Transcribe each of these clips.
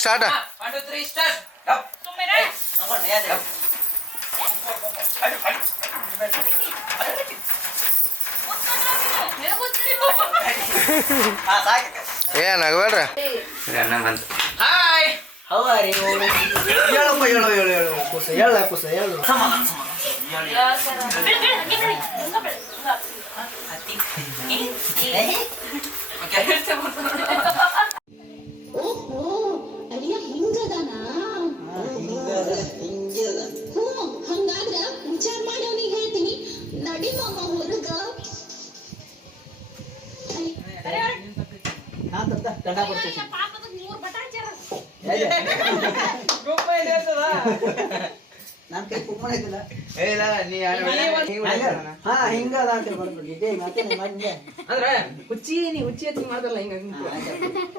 Start. 1 2 3 start. तुम मेरा ಏ ನಗಬೇಡ್ರಿ. ಹಾಯ್ ಹೌ ಆರ್ ಯು ಹೇಳಪ್ಪ ಹೇಳು ಕುಸ ಹೇಳ ಸಮಾಧಾನ ಓಹೋ ಅಳಿಯ ಹಿಂಗದಾನ ಹ್ಞೂ ಹಂಗಾದ್ರ ವಿಚಾರ ಮಾಡಿ ಅವನಿಗೆ ಹೇಳ್ತೀನಿ ನಡಿ ಮಾಮ ಹೊರಗ ದಂಡ ಕೊಡ್ತೀನಿ ನನ್ನ ಕೈ ಕುಮ್ಮನ ಐತಿಲ್ಲ ಹಾ ಹಿಂಗದ ಅಂತ ಬರ್ಬಿಡಿ ಇದೇ ಮತ್ತೆ ಮಂಡ್ಯ ಅಂದ್ರೆ ಹುಚ್ಚಿ ಹತ್ತಿ ಮಾಡ್ದಲ್ಲ ಹಿಂಗ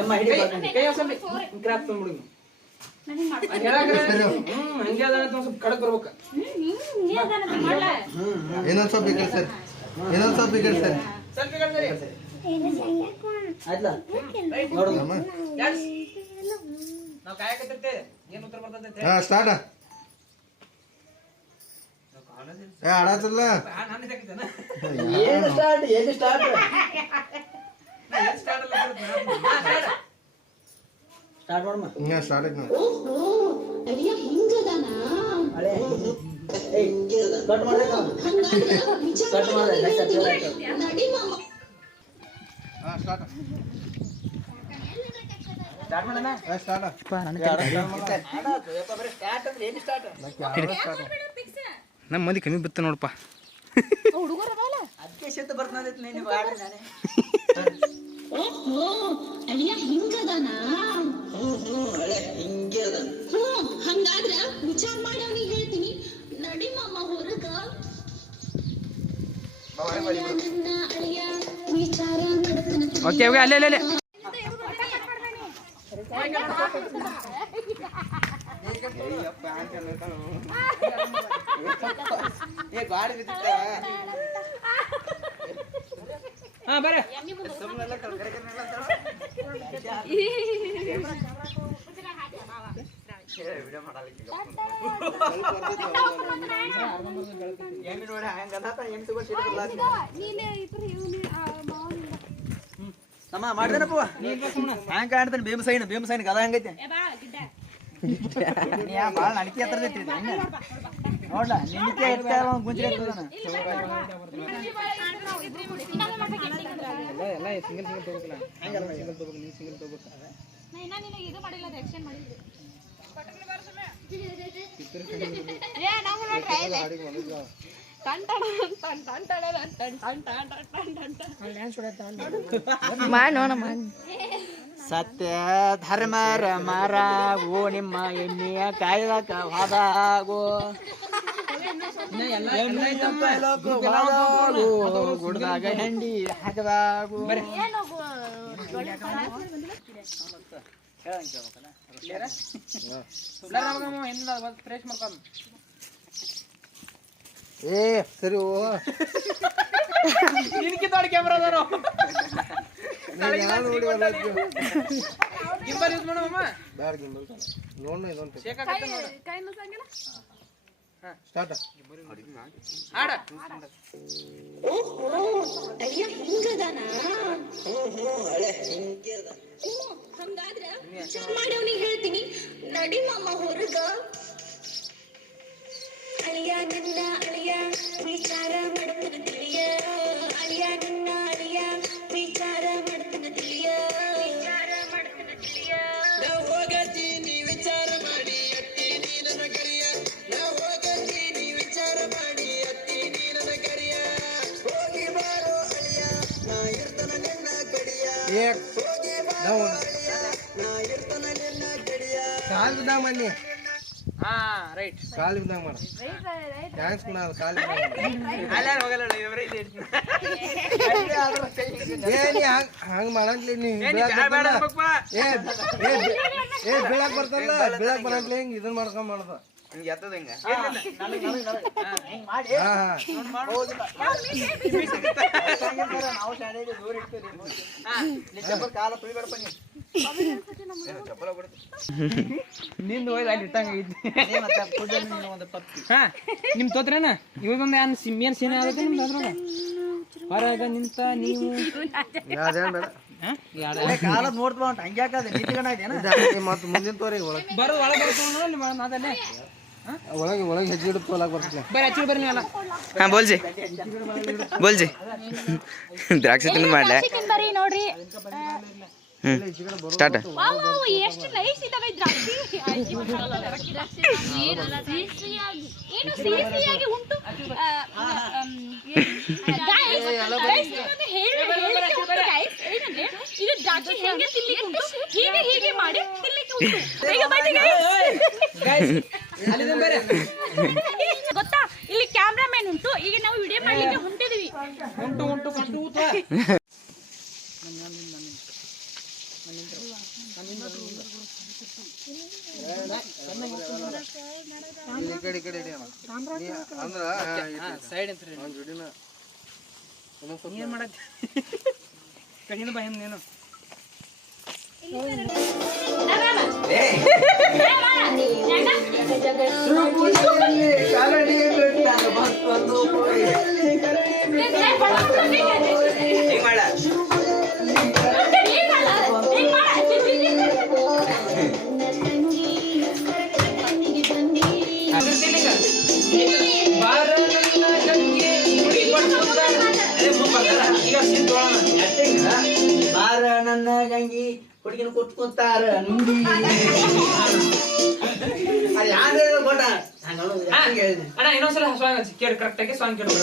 ಎಮ್ಮ ಹಿಡಿ ಬರ್ತೀನಿ ಕೈ ಸ್ವಲ್ಪ ಕ್ರಾಪ್ ತಂದ್ಬಿಡು ಹಂಗೆ ಅದ ಅಂತ ಸ್ವಲ್ಪ ಕಡಕ್ ಬರ್ಬೇಕ ಇನ್ನೊಂದ್ ಸ್ವಲ್ಪ ಈ ಕಡೆ ಸರಿ. ಸ್ವಲ್ಪ ಈ ಕಡೆ ಸರಿ. ಆಯ್ತಲ್ಲ ನೋಡು ನಾವು ಕಾಯಕತ್ತಿರ್ತೇವೆ ಏನ್ ಉತ್ತರ ಬರ್ತದೆ ಹಾ ಸ್ಟಾರ್ಟ್. ಏ ಆಡತ್ತಿಲ್ಲ. ನಾನು ಇದಕ್ಕಿದ್ದಾನ ಏನು ಸ್ಟಾರ್ಟ್ ಸ್ಟಾರ್ಟ್ ಮಾಡಮ್ಮ ಹಿಂಗ ಸ್ಟಾರ್ಟ್ ಐತಿ. ಓಹೋ ಅಳಿಯ ಹಿಂಗದಾನ ಹಳೆ ಏಯ್ ಕಟ್ ಮಾಡ್ಬೇಕು ಹಂಗಾದ್ರ ವಿಚಾರ ಕಟ್ ಮಾಡಿ ಮಾಡ್ದೆ ಅವನಿಗೆ ಹೇಳ್ತೀನಿ ನಡಿ ಮಾಮ ಹಾ ಸ್ಟಾರ್ಟ್. ಸ್ಟಾರ್ಟ್ ಮಾಡೋಣ ಸ್ಟಾರ್ಟ್. ನಮ್ಮ ಮಂದಿ ಕಮ್ಮಿ ಬಿತ್ತ ನೋಡಪ್ಪ. ಅದಕ್ಕೆ ಶೆತ್ತು ಬರ್ತಾನೈತಿ ನೀನು ಬಾಡ ನಾನೇ ಓಹೋ ಅಳಿಯ ಹಿಂಗದಾನ ಹ್ಞೂ ಹಂಗಾದ್ರ ವಿಚಾರ ಮಾಡಿ ಅವನಿಗೆ ಹೇಳ್ತೀನಿ ನಡಿ ಮಾಮ ಹೊರಗ ಅಳಿಯ ನನ್ನ ಅಳಿಯ ವಿಚಾರ ಮಾಡ್ತಾನ ಓಕೆ ಓಕೆ ಅಲ್ಲೇ ಹಾ ಬರ್ರಿ ಅಮ್ಮ ಮಾಡ್ದೇನಪ್ಪ ಹ್ಯಾಂಗ ಕಾಣ್ತಾನೆ ಬೇಮಸೈನ್ ಗದ ಹಂಗೈತೆ ಭಾಳ ನಡಿಕೆ ಹತ್ರ ನೋಡ್ಲ ನಿನ್ನಿಕೆ ಇರ್ತಾರ ಗುಂಜಿ ಎಲ್ಲ ಸಿಂಗಲ್ ತಗೋಬೇಕಲ್ಲ ಸಿಂಗಲ್ ತಗೋಬೇಕು ನೀವು ಸಿಂಗಲ್ ತಗೋಬೇಕು ಇದು ಮಾಡಿಲ್ಲ ಎಕ್ಷನ್ ಮಾಡಿಲ್ಲ ಸತ್ಯ ಧರ್ಮರ ಮಾರಾಗೋ ನಿಮ್ಮ ಎಮ್ಮೆಯ ಕಾಯ್ದಕ ವಾದಾಗೋ ಗುಡ್ದಾಗ ಹೆಂಡಿ ಹಾಕದಾಗು ಫ್ರೆಶ್ ಮಾಡ್ಕೊಂಡ್ ಏ ಸರಿ ಓ ನಿನಗೆ ದೊಡ್ಡ ಕ್ಯಾಮ್ರಾ ಅದಾರೋ ಗಿಂಬಲ್ ಯೂಸ್ ಮಾಡಮ್ಮ ಬ್ಯಾಡ ಗಿಂಬಲ್ ನೋಡು ಇದೊಂದು ಶೇಕ್ ಆಗತ್ತೆ ನೋಡು ಸ್ಟಾರ್ಟ್. ಆಡ ಓಹೋ ಅಳಿಯ ಹಿಂಗದಾನ ಹಂಗಾದ್ರ ವಿಚಾರ ಮಾಡಿ ಅವನಿಗೆ ಹೇಳ್ತೀನಿ ನಡಿ ಮಾಮ ಹೊರಗ ಅಳಿಯ ನನ್ನ ಅಳಿಯ ವಿಚಾರ ಮಾಡ್ತಾನ ತಿಳಿಯ ಅಳಿಯ ನನ್ನ ಅಳಿಯ ವಿಚಾರ ಮಾಡ್ತಾನ ತಿಳಿಯ ನಾವು ಹೋಗತ್ತೀನಿ ವಿಚಾರ ಮಾಡಿ ಅತ್ತಿ ನೀ ನನ್ನ ಕರಿಯ ನಾವು ಹೋಗತ್ತೀನಿ ವಿಚಾರ ಮಾಡಿ ಅತ್ತಿ ನೀ ನನ್ನ ಕರಿಯ ಹೋಗಿ ಬಾರೋ ಅಳಿಯ ನಾ ಇರ್ತನ ನಿನ್ನ ಕಡಿಯ ಹೋಗಿ ಬಾರೋ ಅಳಿಯ ನಾ ಇರ್ತನ ನಿನ್ನ ಕಡಿಯ ಕಾಲ್ ಬಿದ್ದಾಗ ಮಣ್ಣಿ ಹಾ ರೈಟ್ ಕಾಲ್ ಬಿದ್ದಾಗ ಮಾಡ ಥ್ಯಾಂಕ್ಸ್ ಕೂಡ ಕಾಲ್ ಅಲ್ಲ ಹೋಗಲ್ಲ ಇವರೇ ಇಲ್ಲಿ ಏ ನೀ ಹಂಗ ಮಾಡಂಗ್ಲಿ ನೀ ಬೇಡ ಅನ್ಬೇಕಪ್ಪ ಏ ಬೀಳಕ್ ಬರ್ತಲ್ಲ ಬೀಳಕ್ ಬರಂಗ್ಲಿ ಹಿಂಗ್ ಇದನ್ ಮಾಡ್ಕೊಂಡ್ ಮಾಡ್ದ ಹಿಂಗ್ ಎತ್ತದ ಹಿಂಗ ಹಿಂಗ್ ಮಾಡಿ ಹಾ ಹೋಗಿಲ್ಲ ನಾವು ಶಾಲೆ ದೂರ ಇರ್ತೀವಿ ಚಪ್ಪಲ್ ಕಾಲ ತುಳಿಬೇಡಪ್ಪ ನೀ ಚಪ್ಪಲ ಬಿಡ್ತು ನಿಂದು ಹೋಯ್ತು ಅಲ್ಲಿ ಇಟ್ಟಂಗ ಐತಿ ಮತ್ತೆ ಪೂಜೆ ಒಂದು ಪತ್ತಿ ಹಾ ನಿಮ್ ತೋತ್ರೇನ ಇವೊಂದು ಏನ್ ಮೇನ್ ಸೀನ್ ಆಗುತ್ತೆ ನಿಮ್ದು ಅದ್ರಾಗ ಹೊರಗ ನಿಂತ ನೀವು ಯಾವ್ದೇನ್ ಬೇಡ ಕಾಲ ನೋಡ್ತಾ ಉಂಟು ಹಂಗೆ ಯಾಕಂದ್ರೆ ನಿಂತ್ಕೊಂಡ ಮತ್ತೆ ಮುಂದಿನ ತೋರಿ ಒಳಗೆ ಬರೋದು ಒಳಗೆ ಬರ್ಕೊಂಡು ನಿಮ್ಮ ಮಾತಲ್ಲೇ ಒಳಗೆ ಹೆಜ್ಜೆ ಇಡುತ್ತ ಒಳಗೆ ಬರ್ತದೆ ಬರ್ರಿ ಹಚ್ಚಿ ಬರ್ರಿ ನೀವೆಲ್ಲ ಹಾಂ ಬೋಲ್ಜಿ ಬೋಲ್ಜಿ ದ್ರಾಕ್ಷಿ ತಿಂದು ಮಾಡ್ಲೆ ಚಿಕನ್ ಬರೀ ನೋಡ್ರಿ ಸ್ಟಾರ್ಟ್ ವಾವ್ ವಾವ್ ಎಷ್ಟು ನೈಸ್ ಇದಾವೆ ದ್ರಾಕ್ಷಿ ಏನು ಸಿಹಿಯಾಗಿ ಉಂಟು ಇದು ದ್ರಾಕ್ಷಿ ಹೇಗೆ ತಿನ್ಲಿಕ್ಕೆ ಉಂಟು ಹೀಗೆ ಮಾಡಿ ತಿನ್ಲಿಕ್ಕೆ ಉಂಟು ಬೇಗ ಬನ್ನಿ guys. ಗೊತ್ತಾ ಇಲ್ಲಿ ಕ್ಯಾಮ್ರಾಮನ್ ಉಂಟು ಈಗ ನಾವು ವಿಡಿಯೋ ಮಾಡ್ಲಿಕ್ಕೆ ಹೊಂಟಿದೀವಿ ಉಂಟು ಕಷ್ಟು ಊತ ಈ ಕಡೆ ಇಡಿ ಅಣ್ಣ. ಅಂದ್ರ ಸೈಡ್ ಅಂತ ಒಂದು ಜೋಡಿನ ಏನ್ ಮಾಡತ್ತಿ ಕಡಿನ ಬಾ ನೀನು ಬಾರ ನನ್ನ ಗಂಗಿ ಹುಡುಗಿನ ಕುತ್ಕೊಂತಾರ ನುಂಗಿ ಅದು ಯಾರು ಗೊತ್ತ ಅಣ್ಣ ಇನ್ನೊಂದ್ಸಲ ಸಾಂಗ್ ಕೇಳಿ ಕರೆಕ್ಟ್ ಆಗಿ ಸಾಂಗ್ ಕೇಳಿ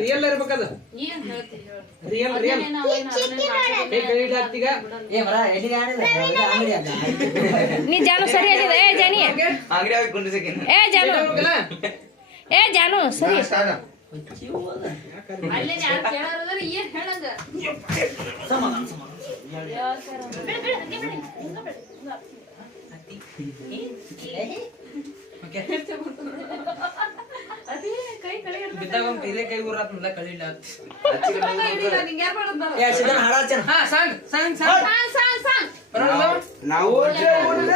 ರಿಯಲ್ ಇರ್ಬೇಕದು ರಿಯಲ್ ಆಗ್ತೀಗ ಏ ಮರ ಎಲ್ಲಿಗೆ ಅಂಗಡಿ ಅದ ನೀ ಜಾನು ಸರಿ ಅದಿದೆ ಏ ಜಾನಿ ಅಂಗಡಿ ಹೋಗಿ ಕುಂಡಿಸಕ್ಕೆ ಏ ಜಾನು ಏ ಜಾನು ಸರಿ ಅಲ್ಲೇ ಯಾರು ಕೇಳೋದ್ರ ಏನ್ ಹೇಳಂಗ ಸಮಾಧಾನ ಅದೇ ಕೈ ಕಳೆ ಬಿದ್ದಾಗ ಇದೇ ಕೈ ಊರಾತ್ನಲ್ಲ ಕಳಿಲ್ಲ ನಿಂಗೆ ಯಾರು ಮಾಡೋದು ಏ ಸಿದ್ಧನ ಹಾಡಾಚನ ಹಾ ಸಾಂಗ್ ಸಾಂಗ್ ಸಾಂಗ್ ಬರೋಲ್ಲ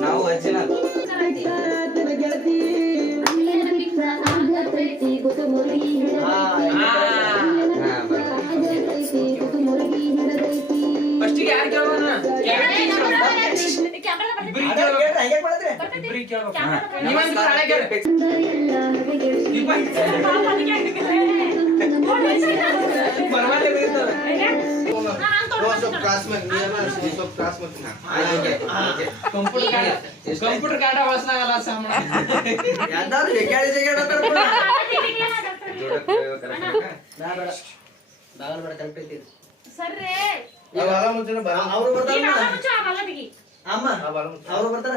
ನಾವು ಅಜ್ಜನ ಫಸ್ಟಿಗೆ ಯಾರು ಕೇಳೋಣ ಇಬ್ರಿಗೆ ಕೇಳ್ಬೇಕು ನೀವಂತ ಹಳೆ ಕೇಳಿ ಕಂಪ್ಯೂಟರ್ ಕಾಟ ಬಳಸ್ದಾಗಲ್ಲ ಸಾಮಾನ್ಯ ಯಾವ್ದಾದ್ರು ಹೆಗ್ಗಾಡಿ ಜಗ್ಗಾಡತ್ತಾರ ಬಾಗಲ್ ಬೇಡ ಕರೆಕ್ಟ್ ಐತಿ ಸರ್ರೇ ಅವ್ರು ಬರ್ತಾರ ಅಮ್ಮ ಅವ್ರು ಬರ್ತಾರ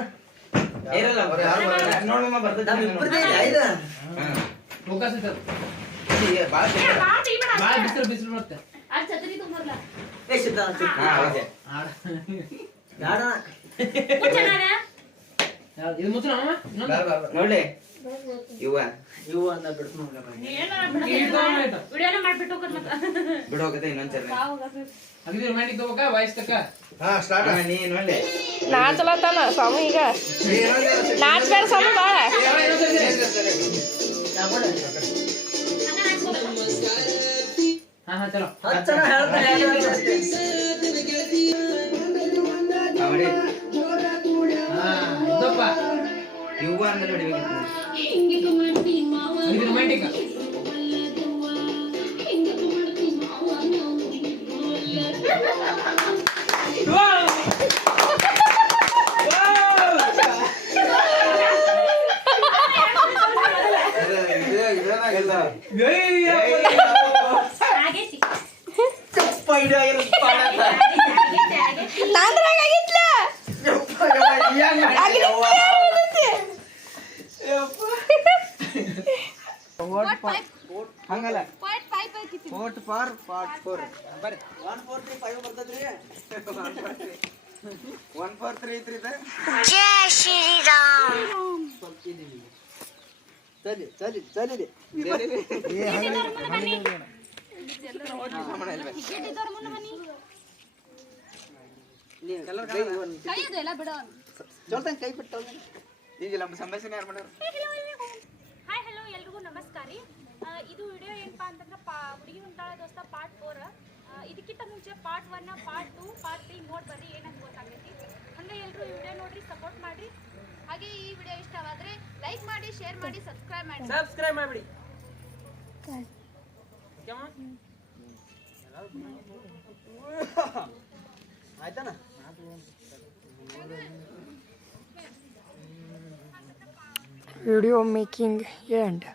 ನೋಡಮ್ಮ ನಮ್ಮ ಇಬ್ಬರದೇ ಇದೆ ಫೋಕಸ್ ಇರ್ತದೆ ಭಾಳ ಬಿಸಿಲು ಬರುತ್ತೆ ಆ ಛತ್ರಿ ತುಂಬರ್ಲ ಏ ಸಿದ್ಧಾಂತ ಗಾಡ ಇದು ಮುಚ್ಚು ನೋಡಿ ಇವ ಇವು ಅಂದ ಬಿಡ್ತು ವಿಡಿಯೋನ ಮಾಡ್ಬಿಟ್ಟು ಹೋಗೋದು ಮತ್ತೆ ಬಿಡೋಕತ್ತೆ ಇನ್ನೊಂದ್ಸರಿ ಅಗದಿ ರೊಮ್ಯಾಂಟಿಕ್ ತಗೋಕ ವಾಯ್ಸ್ ತಕ್ಕ ಹಾ ಸ್ಟಾರ್ಟ್ ನೀ ನೋಡಿ ನಾಚಲತ್ತಾನ ಸ್ವಾಮಿ ಈಗ ನಾಚ್ಬೇಡ ಸ್ವಾಮಿ ಬಾಳ ಹಾ ಚಲೋ ಹಚ್ಚನ ಹೇಳ್ತಾರೆ ಅವಡಿ ಹಾ ಇದ್ದಪ್ಪ ಇವ ಅಂದ್ರೆ ನೋಡಿ ಇದು ರೊಮ್ಯಾಂಟಿಕ್ ಇದೇನಾಗಿಲ್ಲ ಆಗೈತಿ ನಾಂದ್ರಾಗ ಆಗಿತ್ಲ ಹಂಗಲ್ಲ ಪಾರ್ಟ್ 5 ಆಗಿತ್ತು ವೋಟ್ ಫಾರ್ ಪಾರ್ಟ್ 4 ಬರ್ರಿ 1 4 3 5 ಬರ್ತದ್ರಿ 1 4 3 3 ಜೈ ಶ್ರೀರಾಮ್. ಚಲಿ ಚಲಿ ಚಲಿ ಗಿಡ್ಡಿದವ್ರ ಮುನ್ನ ಮನಿ ಕೈ ಅದು ಎಲ್ಲ ಬಿಡೋ ಚಲ್ತಂಗ್ ಕೈ ಬಿಟ್ಟು ಈಗ ನಮ್ಮ ಸಂದರ್ಶನ ಯಾರು ಮಾಡ್ಯಾರ? ಹಾಯ್ ಹಲೋ ಎಲ್ರಿಗೂ ನಮಸ್ಕಾರ ರೀ. ಇದು ವಿಡಿಯೋ ಏನಪ್ಪಾ ಅಂತಂದ್ರೆ ಹುಡುಗಿ ಉಂಟಾಳ ದೋಸ್ತ ಪಾರ್ಟ್ 4. ಇದಕ್ಕಿಂತ ಮುಂಚೆ ಪಾರ್ಟ್ 1 ಪಾರ್ಟ್ 2 ಪಾರ್ಟ್ 3 ನೋಡಿ ಬರ್ರಿ ಏನಂತ ಗೊತ್ತಾಗೈತಿ. ಹಂಗೆ ಎಲ್ಲರೂ ಈ ವಿಡಿಯೋ ನೋಡ್ರಿ ಸಪೋರ್ಟ್ ಮಾಡ್ರಿ. ಹಾಗೆ ಈ ವಿಡಿಯೋ ಇಷ್ಟವಾದ್ರೆ ಲೈಕ್ ಮಾಡಿ ಶೇರ್ ಮಾಡಿ ಸಬ್ಸ್ಕ್ರೈಬ್ ಮಾಡ್ಬಿಡಿ ಆಯ್ತಾನ ವಿಡಿಯೋ ಮೇಕಿಂಗ್ ಎಂಡ್.